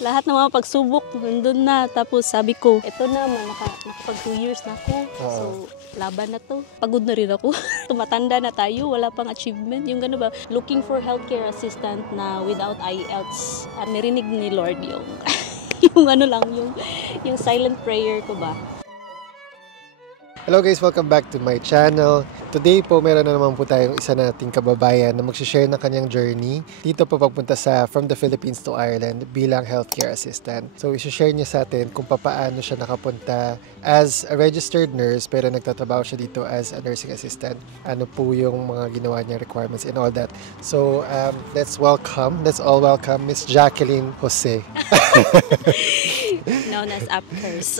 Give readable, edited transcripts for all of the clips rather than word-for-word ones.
Lahat ng mga pagsubok, nandun na. Tapos sabi ko, eto na, nakapag 2 years na ako. So, laban na to. Pagod na rin ako. Tumatanda na tayo, wala pang achievement. Yung gano'n ba, looking for healthcare assistant na without IELTS. At narinig ni Lord yung, yung ano lang, yung silent prayer ko ba. Hello guys, welcome back to my channel. Today po, meron na naman po tayong isa nating kababayan na mag-share ng kanyang journey dito po pagpunta sa from the Philippines to Ireland bilang healthcare assistant. So, i-share niya sa atin kung paano siya nakapunta as a registered nurse pero nagtatrabaho siya dito as a nursing assistant. Ano po yung mga ginawa niya requirements and all that. So, let's all welcome Miss Jacqueline Jose. Known as Upcurse.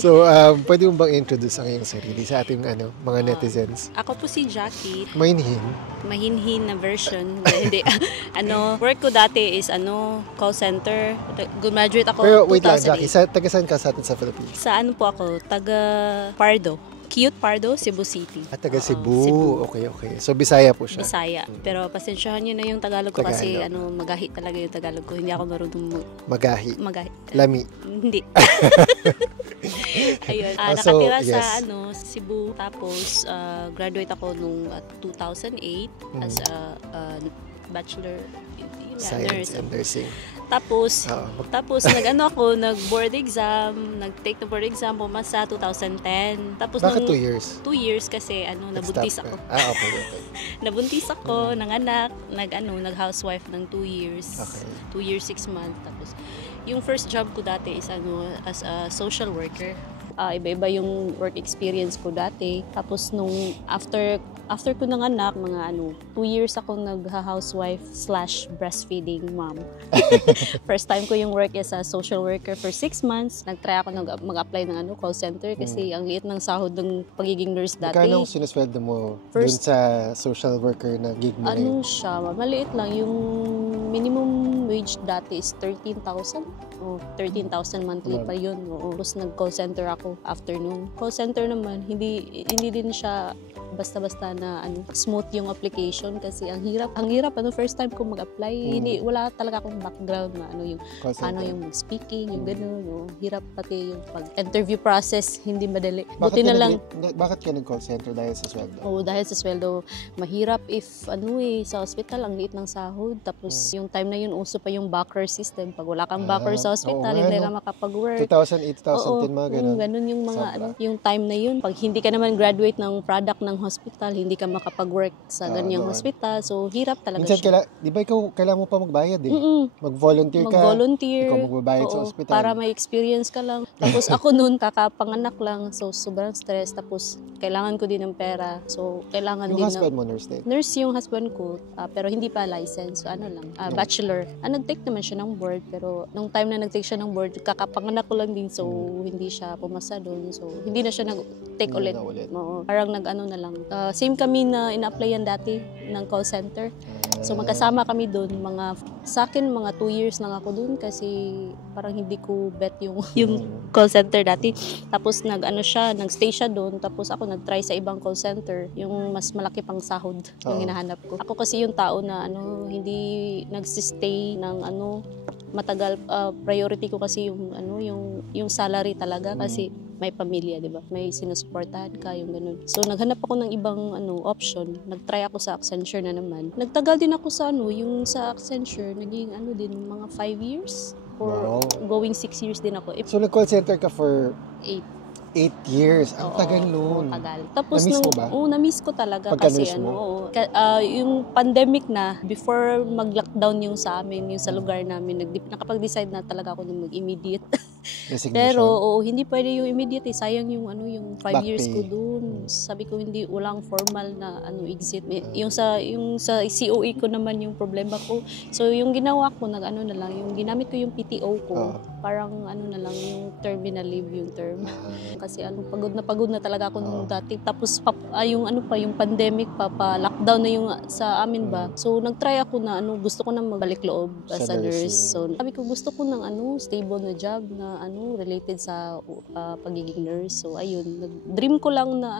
So, pwede mo bang introduce ang iyong sarili sa ating mga netizens? Ako po si Jackie. Mahinhin Na version. Hindi. Work ko dati is call center. Graduate ako Pero wait lang, 2008. Jackie, taga saan ka sa atin sa Philippines? Sa po ako? Taga Pardo. Cute Pardo, Cebu City. Taga Cebu. Okay. So, Bisaya po siya. Bisaya. Pero pasensyahan nyo na yung Tagalog ko kasi Tagalog. magahi talaga yung Tagalog ko. Hindi ako marunong Magahi. magahi. Lami. Hindi. Ayun. So, Nakatira yes. sa Cebu. Tapos, graduate ako nung 2008 as a bachelor in Science nurse. and nursing. Tapos nag-board exam, nag-take the board exam, pumasa 2010. Tapos Bakit 2 years? 2 years kasi nabuntis Nag-stop ako. ka? Okay. Nabuntis ako, nanganak, nag-housewife ng 2 years. Okay. 2 years, 6 months. Tapos, yung first job ko dati is as a social worker. Iba-iba yung work experience ko dati. Tapos nung after ko nanganak, mga 2 years ako nag-housewife / breastfeeding mom. First time ko yung work as a social worker for 6 months. Nag-try ako mag-apply ng call center kasi ang liit ng sahod ng pagiging nurse dati. Magkano ang sinusweldo mo dun sa social worker na gig mo ngayon? Siya, maliit lang. Yung minimum wage dati is 13,000. 13,000 monthly pa yun. Tapos nag-call center ako afternoon. Call center naman, hindi din siya basta-basta na smooth yung application kasi ang hirap first time ko mag-apply, wala talaga akong background na yung speaking, yung gano'n, hirap pati yung pag-interview process, hindi madali. Buti na lang. Bakit ka nag-call center dahil sa sweldo? Dahil sa sweldo, mahirap if sa hospital ang liit ng sahod, tapos yung time na yun uso pa yung backer system. Pag wala kang backer sa hospital, hindi ka makapag-work. 2008, 2010, mga gano'n. Ganun yung mga yung time na yun. Pag hindi ka naman graduate ng product ng hospital, hindi ka makapag-work sa ganyang hospital. So, hirap talaga minsan siya. di ba ikaw kailangan mo pa magbayad eh? Mag-volunteer ka. Ikaw magbabayad sa hospital. Para may experience ka lang. Tapos ako noon, kakapanganak lang. So, sobrang stress. Tapos, kailangan ko din ng pera. So, kailangan yung din husband mo, nurse din? Nurse yung husband ko, pero hindi pa license. So, bachelor. Nag-take naman siya ng board, pero nung time na nag-take siya ng board, kakapanganak ko lang din. So, hindi siya pumasa doon. So, hindi na siya nag-take ulit. Parang na lang. Same kami na ina-applyan dati ng call center. So magkasama kami doon. Sa akin, mga 2 years lang ako doon kasi parang hindi ko bet yung call center dati. Tapos nag-stay siya doon. Tapos ako nag-try sa ibang call center. Yung mas malaki pang sahod yung hinahanap ko. Ako kasi yung tao na hindi nagsistay ng matagal. Priority ko kasi yung salary talaga kasi may pamilya, di ba? May sinusuportahan ka, yung ganun. So, naghanap ako ng ibang option. Nag-try ako sa Accenture na naman. Nagtagal din ako sa yung sa Accenture, naging din, mga 5 years. Or going 6 years din ako. So, nag-call center ka for 8 years. Ang tagal nun. Tagal. Tapos na-miss mo ba? Na-miss ko talaga kasi Pagka-nurse mo? yung pandemic na, before mag-lockdown yung sa amin, yung sa lugar namin, nakapag-decide na talaga ako na mag-immediate. Pero hindi pwede yung immediate sayang yung yung 5 years ko doon. Sabi ko walang formal na exit. Yung sa COE ko naman yung problema ko. So yung ginawa ko na lang, yung ginamit ko yung PTO ko, parang na lang yung terminal leave yung term. Kasi pagod na talaga ako nung dati. Tapos yung pandemic pa-lockdown na yung sa amin ba. So nag-try ako na gusto ko na magbalik loob as a nurse. So sabi ko gusto ko ng stable na job na related sa pagiging nurse. So ayun, dream ko lang na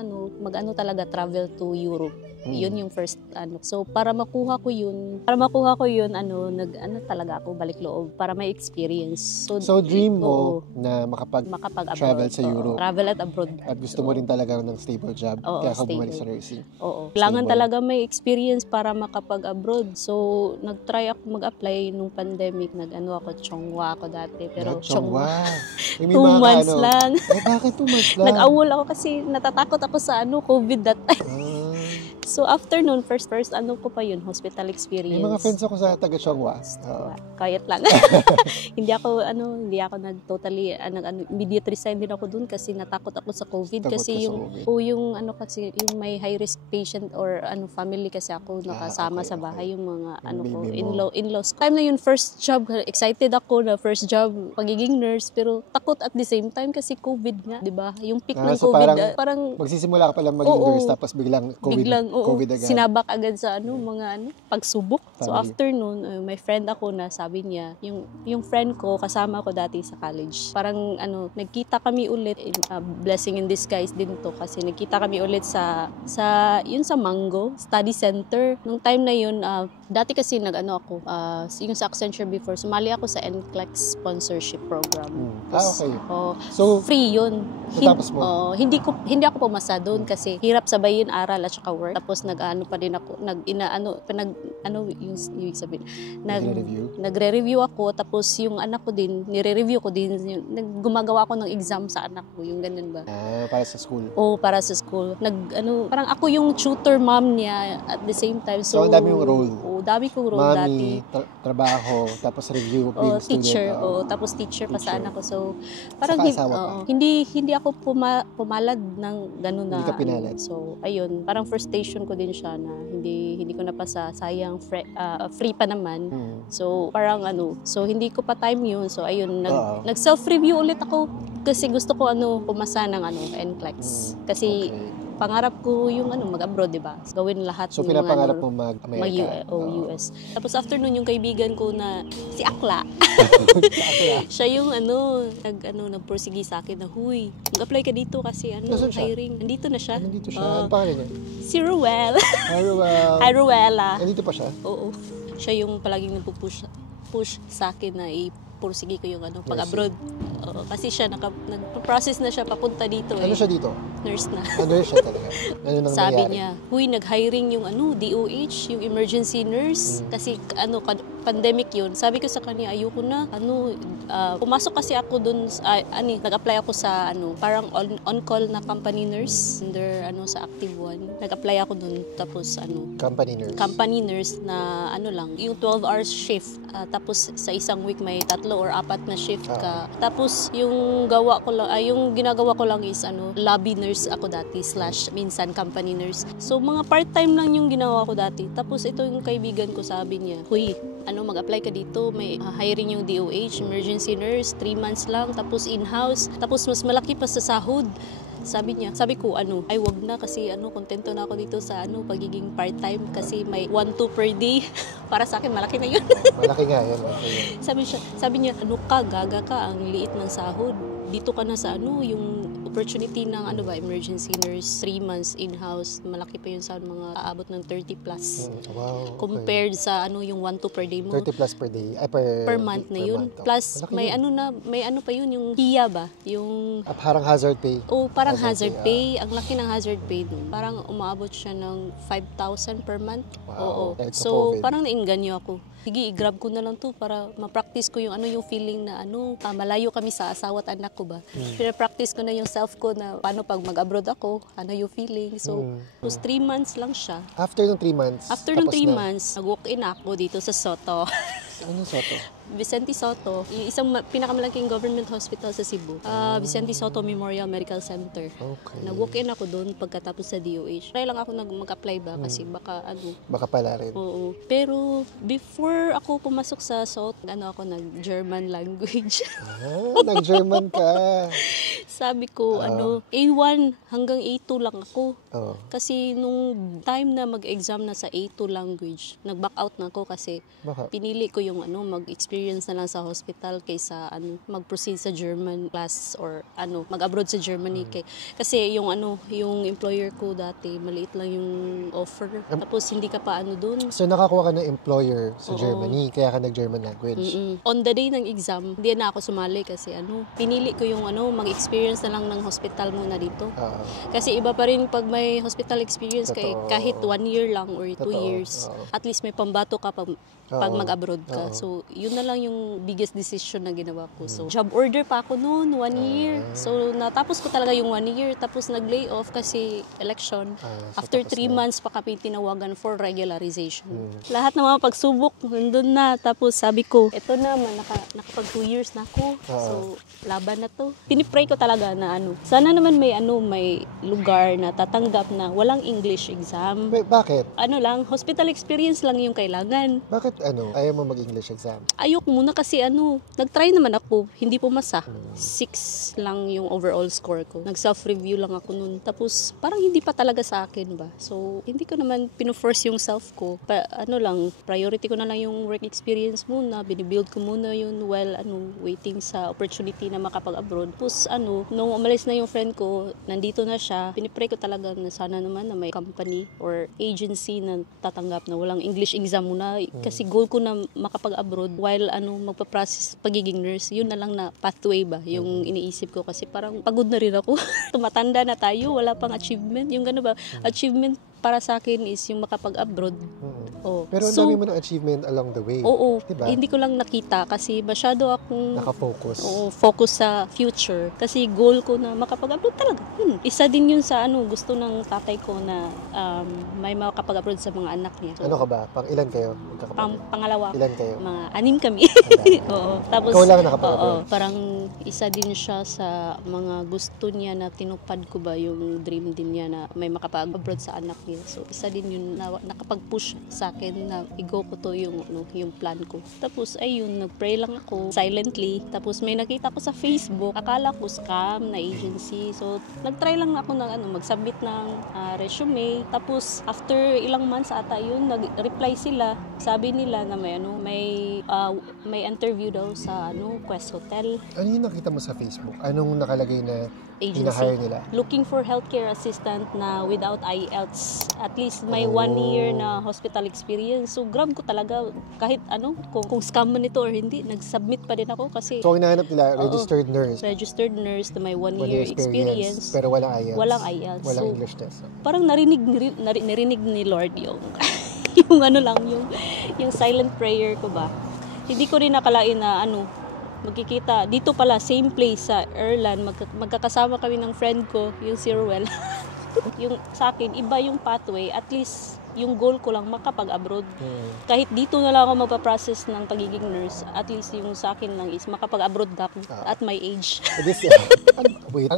talaga travel to Europe. Yun yung first So para makuha ko yun, talaga ako balik loob para may experience. So dream oo, mo na makapag-abroad. travel sa Europe. Travel at abroad. At gusto mo rin talaga ng stable job. Oo, Kaya ka bumalik sa stable. nursing. Oo. Kailangan Stable. talaga may experience para makapag-abroad. So, nag-try ako mag-apply nung pandemic. Ako, Chonghua ako dati. Pero Chongwa. May 2 mga months lang. Bakit 2 months lang? Nag-awol ako kasi natatakot ako sa COVID that time. So, after nun, first, ko pa yun, hospital experience. May mga friends ako sa taga Chongwa. Quiet lang. hindi ako totally immediate resign din ako dun kasi natakot ako sa COVID. Takot Kasi ka sa COVID. yung may high risk patient or family kasi ako nakasama sa bahay, yung mga in-laws. Time na yun, first job, excited ako na first job, pagiging nurse, pero takot at the same time kasi COVID nga, 'di ba? Yung peak ng So COVID, parang magsisimula ka pa lang maging nurse tapos biglang COVID agad. Sinabak agad sa mga pagsubok. Family. So after noon, may friend ako na sabi niya, yung friend ko kasama ko dati sa college. Parang nagkita kami ulit, blessing in disguise din to kasi nagkita kami ulit sa Mango Study Center. Nung time na yun, dati kasi ako, yung sa Accenture before, sumali ako sa NCLEX sponsorship program. Okay. So free yun. Natapos mo? Hindi ako pumasa doon kasi hirap sabayin aral at saka work. Tapos pa din ako, yung ibig sabihin, nagre-review ako, tapos yung anak ko din, nire-review ko din, gumagawa ako ng exam sa anak ko, yung ganun ba? Para sa school? Oo, para sa school. Parang ako yung tutor mom niya at the same time. So ang dami yung role? Oo, dami kong role dati. Trabaho, tapos review, being teacher, student. tapos teacher pa sa anak ko. So, parang hindi ako pumalad ng gano'n na. Hindi ka pinalad. So, ayun, parang frustration ko din siya na hindi ko napasa, sayang free pa naman. So, parang so hindi ko pa time yun. So, ayun, nag-self-review ulit ako kasi gusto ko pumasa ng NCLEX. Kasi pangarap ko yung mag-abroad, 'di ba? Gawin lahat So ng pinapangarap mo mag-Amerika. US. Tapos after nun yung kaibigan ko na si Akla. Siya yung nagpursige sa akin na, "Huy, mag-apply ka dito kasi hiring." Nandito na siya. Nandito siya. Ano pangalan niya? Si Ruel. Hi, Ruel. Hi, Ruela. Nandito pa siya? Oo. Siya yung palaging nagpupush sa akin na pursige ko yung pag-abroad. Kasi siya nagpo-process na siya papunta dito. Ano siya dito? Nurse na. Nurse siya talaga. Ano nang Sabi nangyari? niya, "Huy, nag-hiring yung DOH, yung emergency nurse." Kasi pandemic yun. Sabi ko sa kanya, ayoko na. Pumasok kasi ako dun, nag-apply ako sa parang on-call na company nurse under sa Active One. Nag-apply ako dun. Tapos company nurse na yung 12 hours shift. Tapos sa isang week may 3 or 4 na shift ka. Tapos yung ginagawa ko lang is lobby nurse ako dati / minsan company nurse. So mga part-time lang yung ginawa ko dati. Tapos ito yung kaibigan ko, sabi niya, "Huy, mag-apply ka dito, may hiring yung DOH, emergency nurse, 3 months lang, tapos in-house, tapos mas malaki pa sa sahod." Sabi ko, ay wag na kasi kontento na ako dito sa pagiging part-time kasi may 1-2 per day. Para sa akin, malaki na yun. Malaki nga yan. Sabi niya, gaga ka, ang liit ng sahod. Dito ka na sa yung opportunity ng emergency nurse, 3 months in-house, malaki pa yun sa mga aabot ng 30 plus. Wow. Okay. Compared sa yung 1-2 per day mo. 30 plus per day. Per month na yun. Plus, may pa yun, yung HIA ba? Yung parang hazard pay. Parang hazard pay. Ang laki ng hazard pay dun. Parang umaabot siya ng 5,000 per month. Wow. So, parang nainganyo ako. Sige, i-grab ko na lang to para ma-practice ko yung yung feeling na malayo kami sa asawa at anak ko ba. Pina-practice ko na yung self ko na paano pag mag-abroad ako, yung feeling. So, 3 months lang siya. After ng 3 months? After ng 3 months, nag-walk-in ako dito sa Soto. Anong Soto? Vicente Soto, yung isang pinakamalaking government hospital sa Cebu. Vicente Soto Memorial Medical Center. Okay. Nag-walk-in ako doon pagkatapos sa DOH. Try lang ako mag-apply ba kasi baka Baka pala rin. Oo. Pero before ako pumasok sa Soto, ako nag-German language. Nag-German ka. Sabi ko, A1 hanggang A2 lang ako. Kasi nung time na mag-exam na sa A2 language, nag-back out na ako kasi pinili ko yung mag-experience experience na lang sa hospital kaysa mag-proceed sa German class or mag-abroad sa Germany. Kasi yung employer ko dati, maliit lang yung offer. Tapos hindi ka pa doon. So nakakuha ka ng employer sa Oo. Germany, kaya ka nag-German language. On the day ng exam, hindi na ako sumali kasi pinili ko yung mag-experience na lang ng hospital muna dito. Kasi iba pa rin pag may hospital experience kahit 1 year lang or 2 years. At least may pambato ka pag mag-abroad ka. So, yun na lang yung biggest decision na ginawa ko. So, job order pa ako noon, 1 year. So, natapos ko talaga yung 1 year. Tapos nag-lay off kasi election. After 3 months pa kami tinawagan for regularization. Lahat ng mga pagsubok, nandun na. Tapos sabi ko, eto na, nakapag 2 years na ako. So, laban na to. Pinipray ko talaga na sana naman may lugar na tatanggap na walang English exam. Bakit? Hospital experience lang yung kailangan. Bakit ayaw mo mag-English exam? Ayoko muna kasi nag-try naman ako, hindi pumasa. 6 lang yung overall score ko. Nag-self-review lang ako nun. Tapos parang hindi pa talaga sa akin ba. So hindi ko naman pino-force yung self ko. Priority ko na lang yung work experience muna. Binibuild ko muna yun while waiting sa opportunity na makapag-abroad. Tapos nung umalis na yung friend ko, nandito na siya, pinipray ko talaga na sana naman na may company or agency na tatanggap na walang English exam muna. Kasi goal ko na makapag-abroad while magpa-process pagiging nurse. Yun na lang na pathway ba yung iniisip ko kasi parang pagod na rin ako. Tumatanda na tayo, wala pang achievement. Yung gano'n ba? Achievement para sa akin is yung makapag-abroad. Pero ang dami mo ng achievement along the way. Oo. Diba? Hindi ko lang nakita kasi masyado akong nakafocus. Focus sa future. Kasi goal ko na makapag-abroad talaga. Isa din yun sa gusto ng tatay ko na may makapag-abroad sa mga anak niya. So, ka ba? Ilan kayo? Pangalawa. Ilan kayo? Mga 6 kami. Oo. Tapos, ikaw lang nakapag-abroad? Parang isa din siya sa mga gusto niya na tinupad ko ba yung dream din niya na may makapag-abroad sa anak niya. So, isa din yun na nakapag-push sa akin na i-go ko to yung plan ko. Tapos, ayun, nag-pray lang ako silently. Tapos, may nakita ko sa Facebook. Akala ko scam na agency. So, nag-try lang ako ng mag-submit ng resume. Tapos, after ilang months ata yun, nag-reply sila. Sabi nila na may interview daw sa Quest Hotel. Ano yung nakita mo sa Facebook? Anong nakalagay na agency hinahire nila? Looking for healthcare assistant na without IELTS. At least may 1 year na hospital experience. So grab ko talaga kahit kung scam man ito or hindi, nag-submit pa din ako kasi So ang hinahanap nila, registered nurse. Registered nurse na may 1 year experience. Pero walang IELTS. Walang IELTS. Walang So, English test. Parang narinig ni Lord yung yung silent prayer ko ba. Hindi ko rin nakalain na magkikita. Dito pala, same place sa Ireland. Magkakasama kami ng friend ko, yung si Ruel. Yung sa akin, iba yung pathway. At least, yung goal ko lang makapag-abroad. Kahit dito na lang ako magpa-process ng pagiging nurse, at least yung sa akin lang is makapag-abroad na ako at my age. Wait,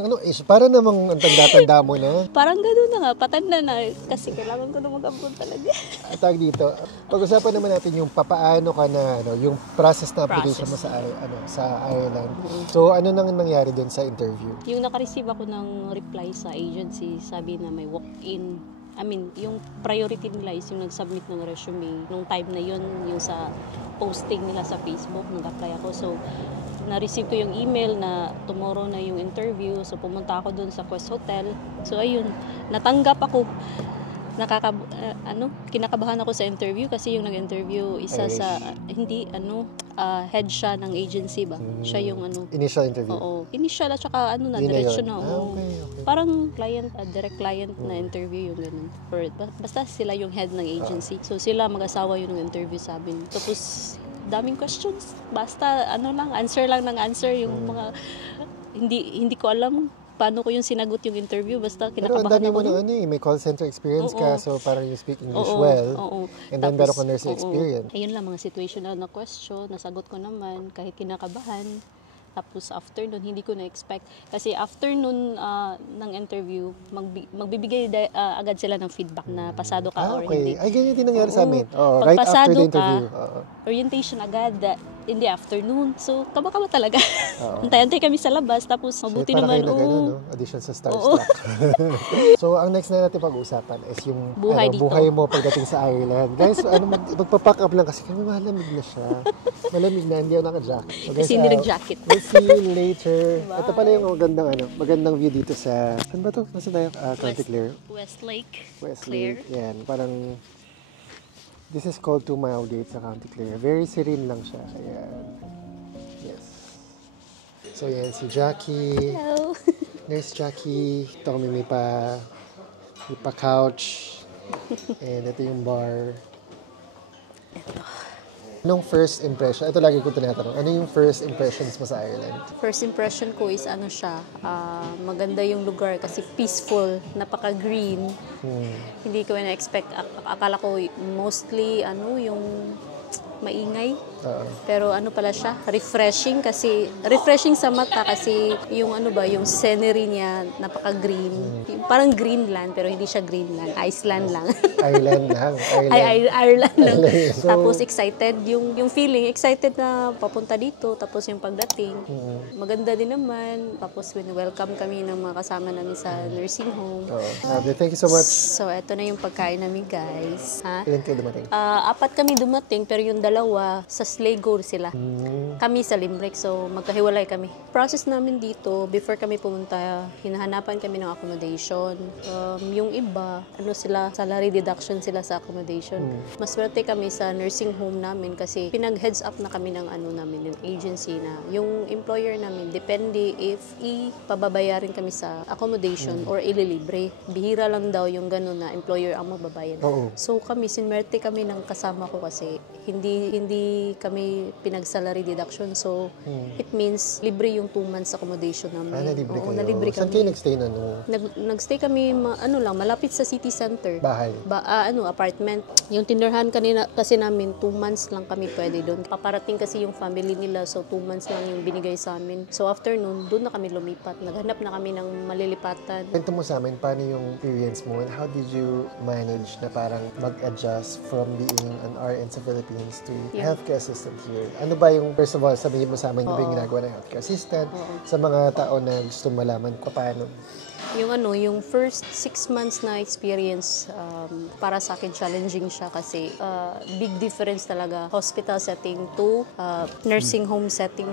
para namang ang tanda-tanda mo na. Parang gano'n na nga, patanda na. Kasi kailangan ko na mag-abroad talaga. At tawag dito, pag-usapan naman natin yung papaano ka na, yung process na application mo sa Ireland. So, ano nang nangyari dun sa interview? Yung naka-receive ako ng reply sa agency, sabi na may walk-in. Yung priority nila is yung nag-submit ng resume. Nung time na yun, yung sa posting nila sa Facebook, nag-apply ako. So, na-receive ko yung email na tomorrow na yung interview. So, pumunta ako dun sa Quest Hotel. So, ayun, natanggap ako. Kinakabahan ako sa interview kasi yung nag-interview isa sa head siya ng agency ba. Siya yung initial interview. Oo, initial at saka diretso na. Okay. Parang direct client na interview yung ganun. Basta sila yung head ng agency. So sila mag-asawa yung interview sa amin. Tapos daming questions. Basta answer lang ng answer yung mga hindi ko alam paano ko yung sinagot yung interview, basta kinakabahan ako. Pero ang dami mo na may call center experience ka, so parang you speak English well. And then meron ka nursing experience. Ayun lang, mga situational na question, nasagot ko naman, kahit kinakabahan. Tapos after nun, hindi ko na-expect. Kasi after nun ng interview, magbibigay agad sila ng feedback na pasado ka or hindi. Ay, ganyan din nangyari sa amin. Right after the interview. Orientation agad. in the afternoon. So, kaba-kaba talaga. Oo. Antay-antay kami sa labas, tapos mabuti Para naman, kayo na gano'n, no? Addition sa Starstruck. So, ang next na natin pag-uusapan is yung Buhay dito. buhay mo pagdating sa Ireland. Guys, magpapack up lang kasi kami malamig na siya. Malamig na, hindi ako naka-jacket. So, guys, Kasi hindi nag-jacket. we'll see you later. Bye. Ito pala yung magandang view dito sa, saan ba to? Nasa tayo? County Clare. Westlake. Westlake. Yan, parang, this is called 2 Mile Gate sa County Clare. Very serene lang siya. Ayan. Yes. So, yan, si Jackie. Hello. Nurse Jackie. Ito kami may pa couch. And ito yung bar. Anong first impression? Ito lagi ko tinatanong. Ano yung first impressions mo sa Ireland? First impression ko is ano siya, maganda yung lugar kasi peaceful, napaka-green. Hindi ko na-expect. Akala ko mostly yung maingay. Pero ano pala siya, refreshing sa mata kasi yung yung scenery niya napaka-green. Parang Greenland pero hindi siya Greenland, Iceland lang. Ireland lang. Ireland lang. So, Tapos excited yung feeling, excited na papunta dito, tapos yung pagdating. Maganda din naman. Tapos welcome kami ng mga kasama namin sa nursing home. Thank you so much. So eto na yung pagkain namin, guys. Ilan kayo dumating? 4 kami dumating pero yung 2 sa Sligo sila. Kami sa Limerick, so magkahiwalay kami. Process namin dito, before kami pumunta, hinahanapan kami ng accommodation. Yung iba, salary deduction sila sa accommodation. Maswerte kami sa nursing home namin kasi pinag-heads up na kami ng namin, yung agency na yung employer namin, depende if ipababayarin kami sa accommodation or ililibre. Bihira lang daw yung gano'n na employer ang magbabayad. So kami, sinwerte kami ng kasama ko kasi hindi kami pinag-salary deduction. So, it means libre yung 2 months accommodation namin. Nalibre kayo. Nalibre kami. Saan kayo nag-stay na? Nag-stay kami, malapit sa city center. Bahay? Apartment. Yung tinderhan kanina kasi namin, 2 months lang kami pwede doon. Paparating kasi yung family nila, so 2 months lang yung binigay sa amin. So, after noon, doon na kami lumipat. Naghanap na kami ng malilipatan. Kwento mo sa amin, paano yung experience mo and how did you manage na parang mag-adjust from being an RN sa Philippines to healthcare assistant here? Ano ba yung, first of all, sabihin mo sa amin, ano ba yung ginagawa ng healthcare assistant sa mga tao na gusto malaman kung paano? Yung first 6 months na experience, para sa akin challenging siya kasi big difference talaga. Hospital setting to nursing home setting,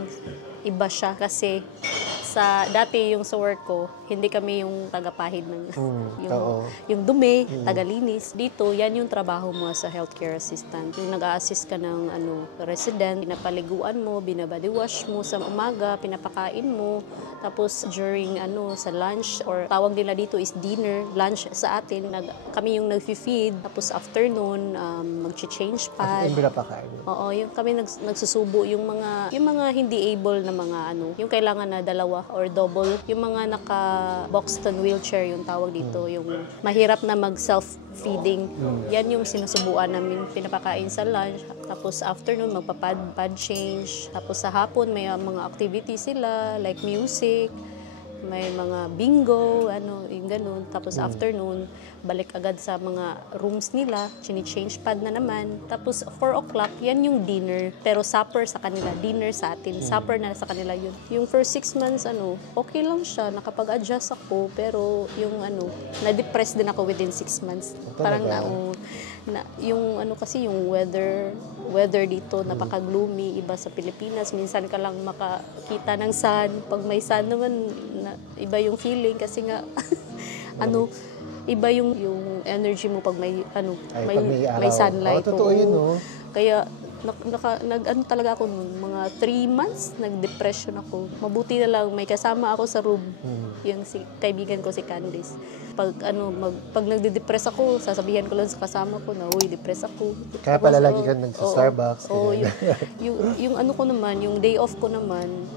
iba siya kasi dati yung sa work ko, hindi kami yung tagapahid ng yung dumi, tagalinis. Dito, yan yung trabaho mo sa healthcare assistant. Yung nag-a-assist ka ng resident, pinapaliguan mo, binabody wash mo sa umaga, pinapakain mo. Tapos during sa lunch or tawag nila dito is dinner, lunch sa atin, kami yung nag-feed. Tapos afternoon, mag-change pad. Yung pinapakain? Oo, yung kami nagsusubo yung mga hindi able na mga yung kailangan na 2 or double, yung mga naka-Boxton wheelchair yung tawag dito, yung mahirap na mag-self-feeding. Yan yung sinusubuan namin, pinapakain sa lunch. Tapos afternoon, magpa-pad change. Tapos sa hapon, may mga activities sila, like music, may mga bingo, yung ganun. Tapos afternoon, balik agad sa mga rooms nila, chini-change pad na naman. Tapos 4 o'clock, yan yung dinner. Pero supper sa kanila, dinner sa atin. Supper na sa kanila yun. Yung first 6 months, okay lang siya, nakapag-adjust ako. Pero yung na-depress din ako within 6 months. Parang yung kasi yung weather dito, napaka-gloomy, iba sa Pilipinas. Minsan ka lang makakita ng sun. Pag may sun naman, iba yung feeling kasi nga, iba yung energy mo pag may sunlight. Totoo yun, no? Kaya talaga ako noon, mga 3 months nag-depression ako. Mabuti na lang may kasama ako sa room. Yung kaibigan ko si Candice. Pag nagde-depress ako, sasabihan ko lang sa kasama ko na, uy, depress ako. Kaya pala lagi ka nag-Starbucks. Yung ko naman, yung day off ko naman,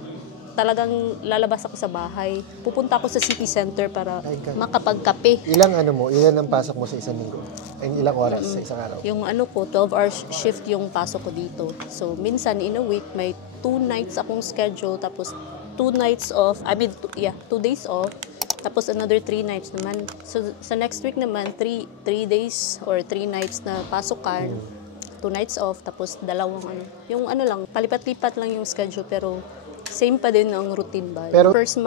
talagang lalabas ako sa bahay. Pupunta ako sa city center para makapagkape. Ilan ang pasok mo sa isang linggo? Ilang oras sa isang araw? Yung 12-hour shift yung pasok ko dito. So, minsan in a week, may 2 nights akong schedule, tapos 2 nights off, 2 days off, tapos another 3 nights naman. So, sa next week naman, 3 days or 3 nights na pasukan, 2 nights off, tapos dalawang ano. Yung ano lang, palipat-lipat lang yung schedule, pero same pa din ang routine ba. Pero- First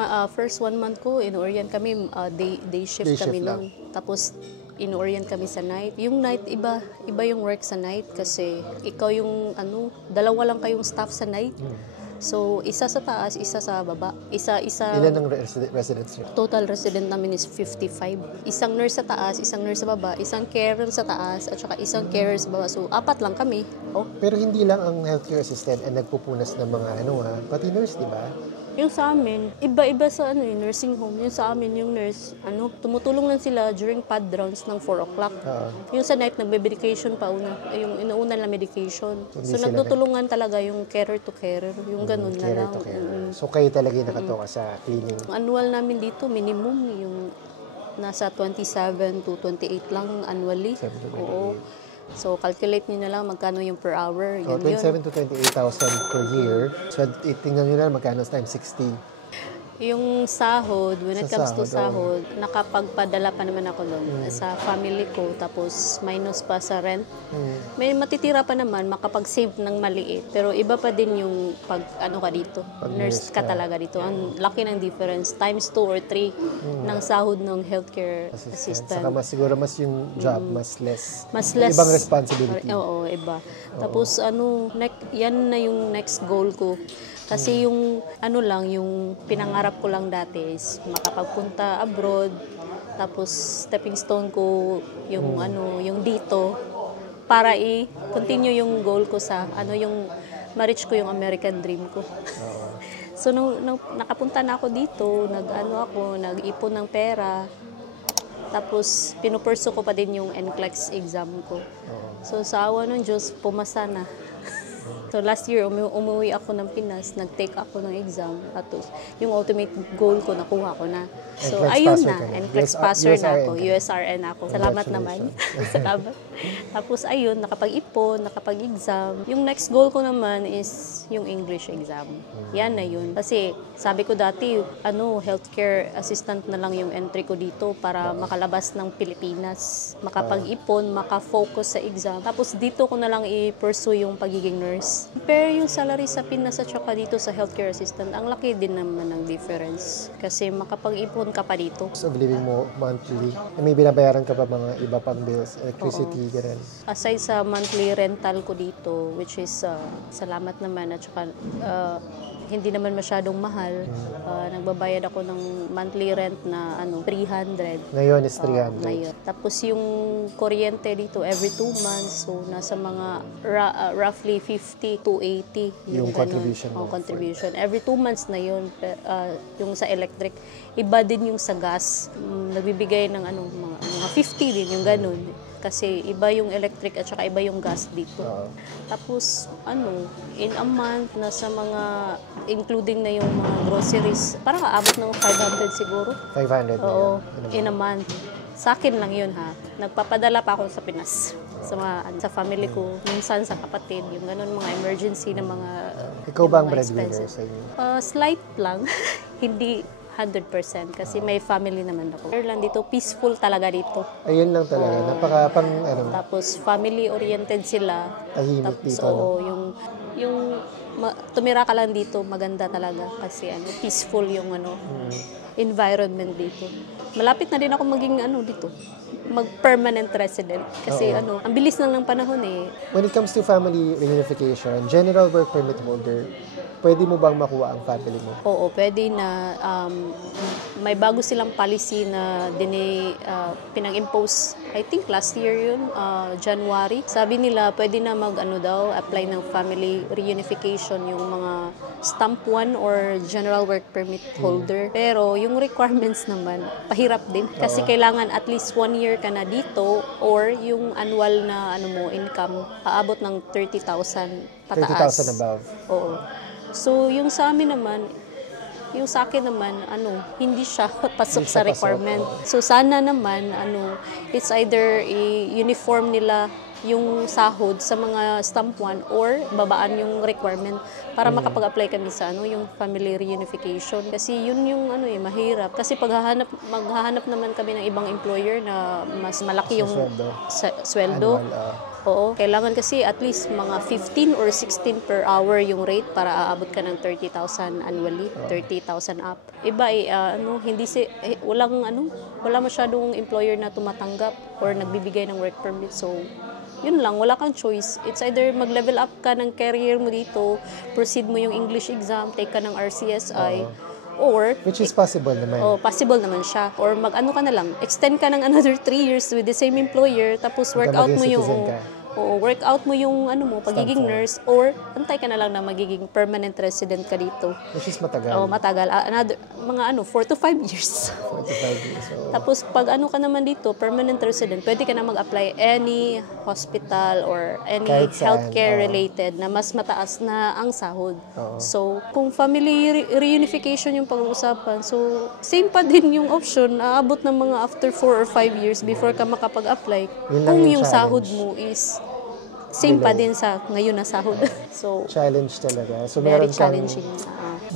1 month ko, in-orient kami, day shift Day kami shift lang. noon. Tapos, in-orient kami sa night. Yung night, iba yung work sa night kasi ikaw yung ano, dalawa lang kayong staff sa night. So, isa sa taas, isa sa baba. Isa Ilan ang residents niyo? total resident namin is 55. Isang nurse sa taas, isang nurse sa baba, isang carer sa taas, at saka isang carer sa baba. So, 4 lang kami. Oh. Pero hindi lang ang healthcare assistant ang nagpupunas ng mga pati nurse, di ba? Yung sa amin, iba-iba sa nursing home. Yung sa amin, yung nurse, tumutulong lang sila during pad rounds ng 4 o'clock. Yung sa night, nagbe-medication pa una. Yung inuuna na medication. Hindi So, sila nagtutulungan talaga yung carer to carer. Yung ganun na Carer lang. to carer. So kayo talaga yung nakatoka sa cleaning. Ang annual namin dito, minimum, yung nasa 27 to 28 lang annually. 7 to 28. Oo. So, calculate nyo na lang magkano yung per hour. So, 27 to 28,000 per year. So, tingnan nyo na magkano times 60. Yung sahod, when it Sa comes to sahod, sahod, nakapagpadala pa naman ako doon sa family ko, tapos minus pa sa rent. May matitira pa naman, makapag-save ng maliit. Pero iba pa din yung pag ano ka dito, Pag nurse nurse ka ka. talaga dito. Ang laki ng difference, times 2 or 3 ng sahod ng healthcare assistant. Saka siguro mas yung job, mas less. Mas May less ibang responsibility. Oo, iba. Tapos yan na yung next goal ko. Kasi yung yung pinangarap ko lang dati is makapagpunta abroad. Tapos stepping stone ko yung yung dito para i-continue yung goal ko sa yung ma-reach ko yung American dream ko. So nung nakapunta na ako dito, nag-ipon ng pera. Tapos pinupurso ko pa din yung NCLEX exam ko. So sa awa ng Diyos, pumasa na. So last year, umuwi ako ng Pinas, nag-take ako ng exam. At yung ultimate goal ko, nakuha ko na. So NCLEX ayun passer na, ka na. NCLEX passer na ako, USRN ka. USRN ako. Salamat naman. Salamat. Tapos ayun, nakapag-ipon, nakapag-exam. Yung next goal ko naman is yung English exam. Yan na yun. Kasi sabi ko dati, healthcare assistant na lang yung entry ko dito para makalabas ng Pilipinas. Makapag-ipon, makafocus sa exam. Tapos dito ko na lang i-pursue yung pagiging nurse. Pero yung salary sa Pinas at saka dito sa healthcare assistant, ang laki din naman ng difference. Kasi makapag-ipon ka pa dito. Cost of living mo monthly. May binabayaran ka pa mga iba pang bills, electricity, ganun. Aside sa monthly rental ko dito, which is salamat naman at saka hindi naman masyadong mahal. Nagbabayad ako ng monthly rent na 300. Ngayon is 300. Ngayon. Tapos yung kuryente dito every 2 months, so nasa mga roughly 50 to 80 Yung ganun. contribution mo. Contribution. Every 2 months na yun, yung sa electric. Iba din yung sa gas. Nagbibigay ng mga 50 din, yung ganun. Kasi iba yung electric at saka iba yung gas dito. Tapos, in a month, nasa mga, including na yung mga groceries, parang aabot ng 500 siguro. 500 na Oo, yun. in a month. Sa akin lang yun ha. Nagpapadala pa ako sa Pinas. Sa family ko, minsan sa kapatid, yung ganun mga emergency na mga Ikaw ba ang mga breadwinner expenses. sa inyo? Slight lang. Hindi 100% kasi may family naman ako. Ireland dito, peaceful talaga dito. Ayun lang talaga. Napaka Tapos family-oriented sila. tahimik Tapos dito. yung tumira ka lang dito, maganda talaga kasi peaceful yung environment dito. Malapit na din ako maging dito, mag-permanent resident kasi ang bilis lang ng panahon eh. When it comes to family reunification, general work permit holder, pwede mo bang makuha ang family mo? Oo, pwede na may bago silang policy na pinag-impose, I think last year yun, January. Sabi nila pwede na apply ng family reunification yung mga stamp 1 or general work permit holder. Pero yung requirements naman, pahirap din. Kasi kailangan at least 1 year ka na dito or yung annual na income, aabot ng 30,000 pataas. 30,000 above. Oo. So, yung sa amin naman, yung sa akin naman, hindi siya pasok sa requirement. So, sana naman, it's either i-uniform nila yung sahod sa mga stamp 1 or babaan yung requirement para makapag-apply kami sa yung family reunification. Kasi yun yung mahirap. Kasi maghahanap naman kami ng ibang employer na mas malaki yung sweldo. Annual, Oo, kailangan kasi at least mga 15 or 16 per hour yung rate para aabot ka ng 30,000 annually, 30,000 up. Iba wala masyadong employer na tumatanggap or nagbibigay ng work permit. So, yun lang, wala kang choice. It's either mag-level up ka ng career mo dito, proceed mo yung English exam, take ka ng RCSI, or Which is possible naman. possible naman siya. Or mag-ano ka na lang, extend ka ng another 3 years with the same employer, tapos work out mo yung pagiging nurse, or antay ka na lang na magiging permanent resident ka dito. Which is matagal. Matagal. Mga 4 to 5 years. 4 to 5 years. So, Tapos pag ka naman dito, permanent resident, pwede ka na mag-apply any hospital or any Kahit saan, healthcare related na mas mataas na ang sahod. Oo. So, kung family reunification yung pag-uusapan, so same pa din yung option, aabot ng mga after 4 or 5 years before ka makapag-apply. Yun lang Kung yung yung sahod challenge. mo is same pa din sa ngayon na sahod. So, challenge talaga. So, very meron kang challenging.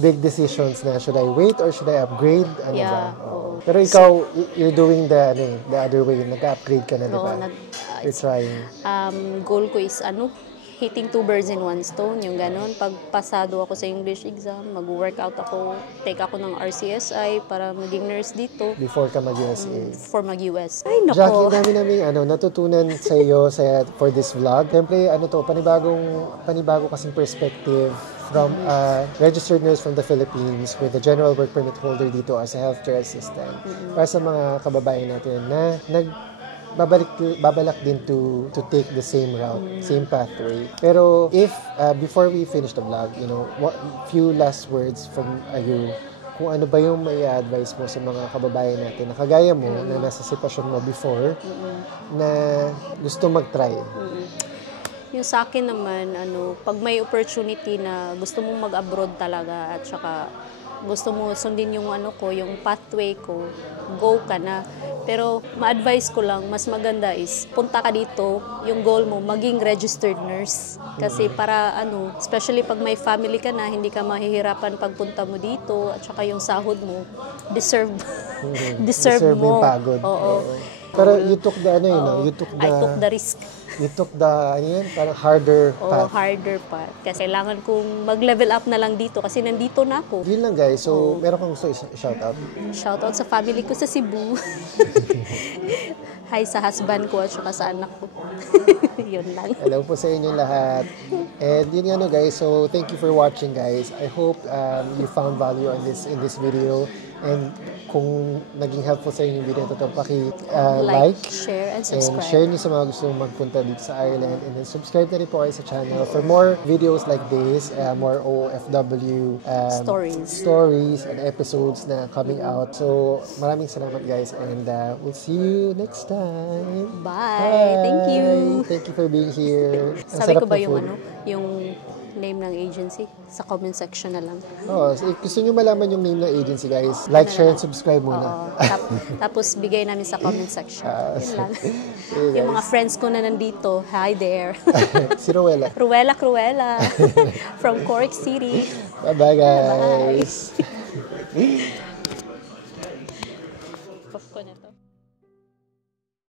big decisions na should I wait or should I upgrade? Ano Yeah, ba? oo. Pero ikaw, you're doing the other way. Nag-upgrade ka na, di Oo, ba? You're trying. goal ko is hitting 2 birds in 1 stone, yung ganon. Pag pasado ako sa English exam, mag-workout ako, take ako ng RCSI para maging nurse dito Before ka mag-USA. for mag-US. Ay, Jackie, nako. dami namin natutunan sa iyo for this vlog. Siyempre, panibago kasing perspective from a registered nurse from the Philippines with a general work permit holder dito as a healthcare assistant. Para sa mga kababayan natin na babalak din to take the same route, same pathway. Pero if before we finish the vlog, few last words from you, kung ano ba yung may advice mo sa mga kababayan natin na kagaya mo na nasa sitwasyon mo before na gusto mag-try. Yung sa akin naman, pag may opportunity na gusto mong mag-abroad talaga at saka gusto mo sundin yung yung pathway ko, go ka na. Pero ma-advise ko lang, mas maganda is punta ka dito, yung goal mo maging registered nurse. Kasi para especially pag may family ka na, hindi ka mahihirapan pagpunta mo dito at saka yung sahod mo, deserve Deserve mo mo. yung pagod. Oo. Pero you took the I took the risk. You took the parang harder path. Harder pa. Kasi kailangan kong mag-level up na lang dito kasi nandito na ako. Yun lang guys. So, meron kang gusto shout out. Shoutout sa family ko sa Cebu. Hi sa husband ko at saka sa anak ko. Yun lang. Hello po sa inyo lahat. And yun guys. So, thank you for watching guys. I hope you found value in this video. And kung naging helpful sa inyo yung video ito, like, share, and and subscribe. share nyo sa mga gusto magpunta dito sa Ireland. And then subscribe na rin po kayo sa channel for more videos like this, more OFW stories and episodes na coming out. So, maraming salamat guys and we'll see you next time. Bye. Thank you. Thank you for being here. Ang Sabi sarap ko ba ng yung food. yung name ng agency? Sa comment section na lang. If gusto nyo malaman yung name ng agency guys, like, share, and subscribe muna. Tapos bigay namin sa comment section. Yun lang. Okay, Yung mga friends ko na nandito, hi there. Si Rowella. Cruella. From Cork City. Bye-bye guys. Off ko na to.